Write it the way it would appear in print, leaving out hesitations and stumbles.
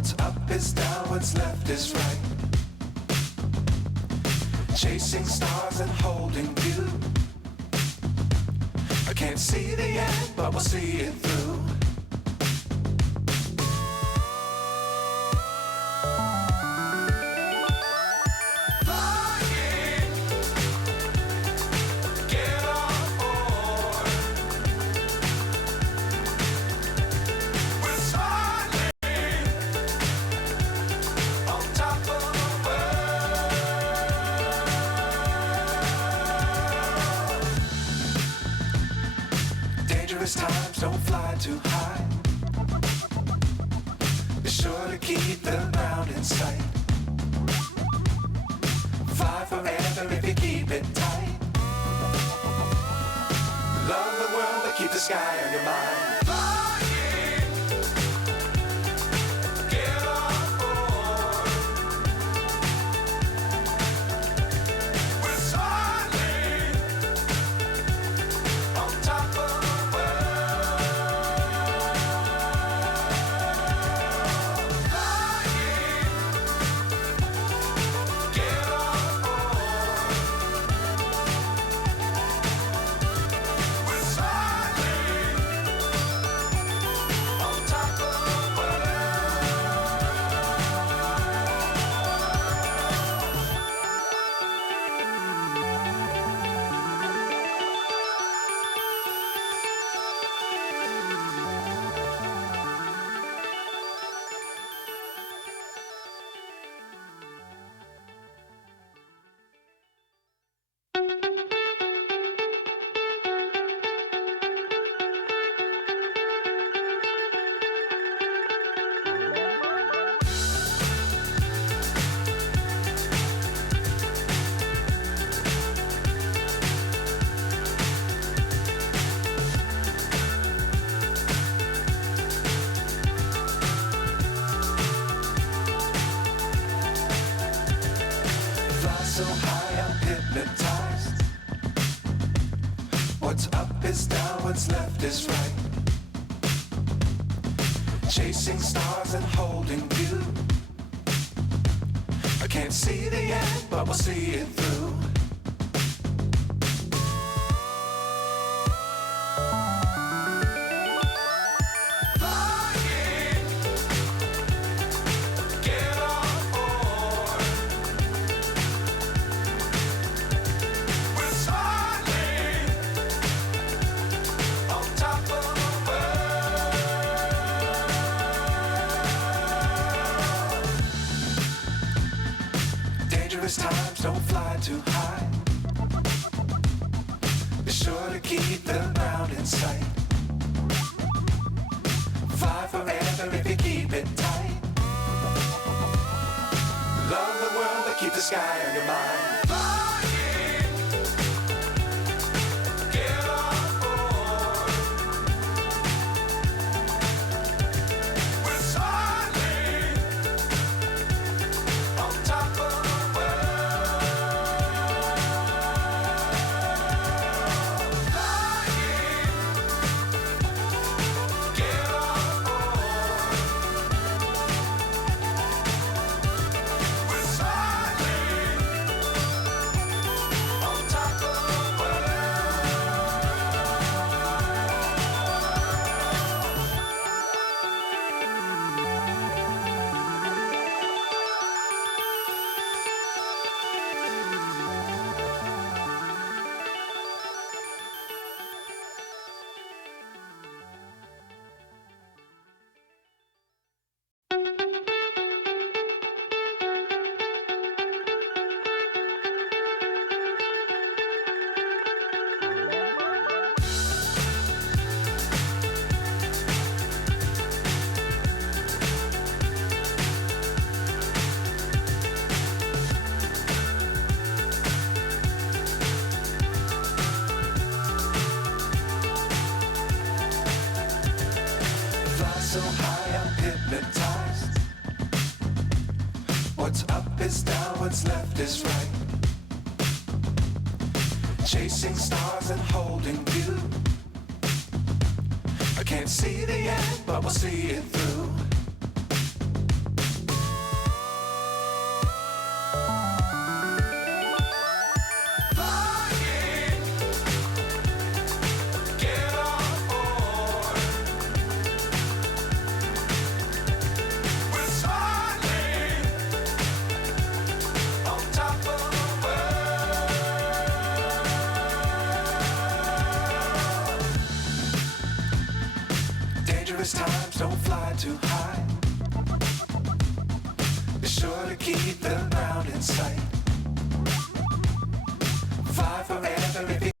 What's up is down, what's left is right. Chasing stars and holding you. I can't see the end, but we'll see it through. Times don't fly too high. Be sure to keep the ground in sight. Fly forever if you keep it tight. Love the world but keep the sky on your mind. So high I'm hypnotized. What's up is down, what's left is right. Chasing stars and holding you. I can't see the end, but we'll see it through. Times don't fly too high. Be sure to keep the ground in sight. Fly forever if you keep it tight. Love the world but keep the sky on your mind. So high I'm hypnotized. What's up is down, what's left is right. Chasing stars and holding you. I can't see the end, but we'll see it through. don't fly too high. Be sure to keep the ground in sight.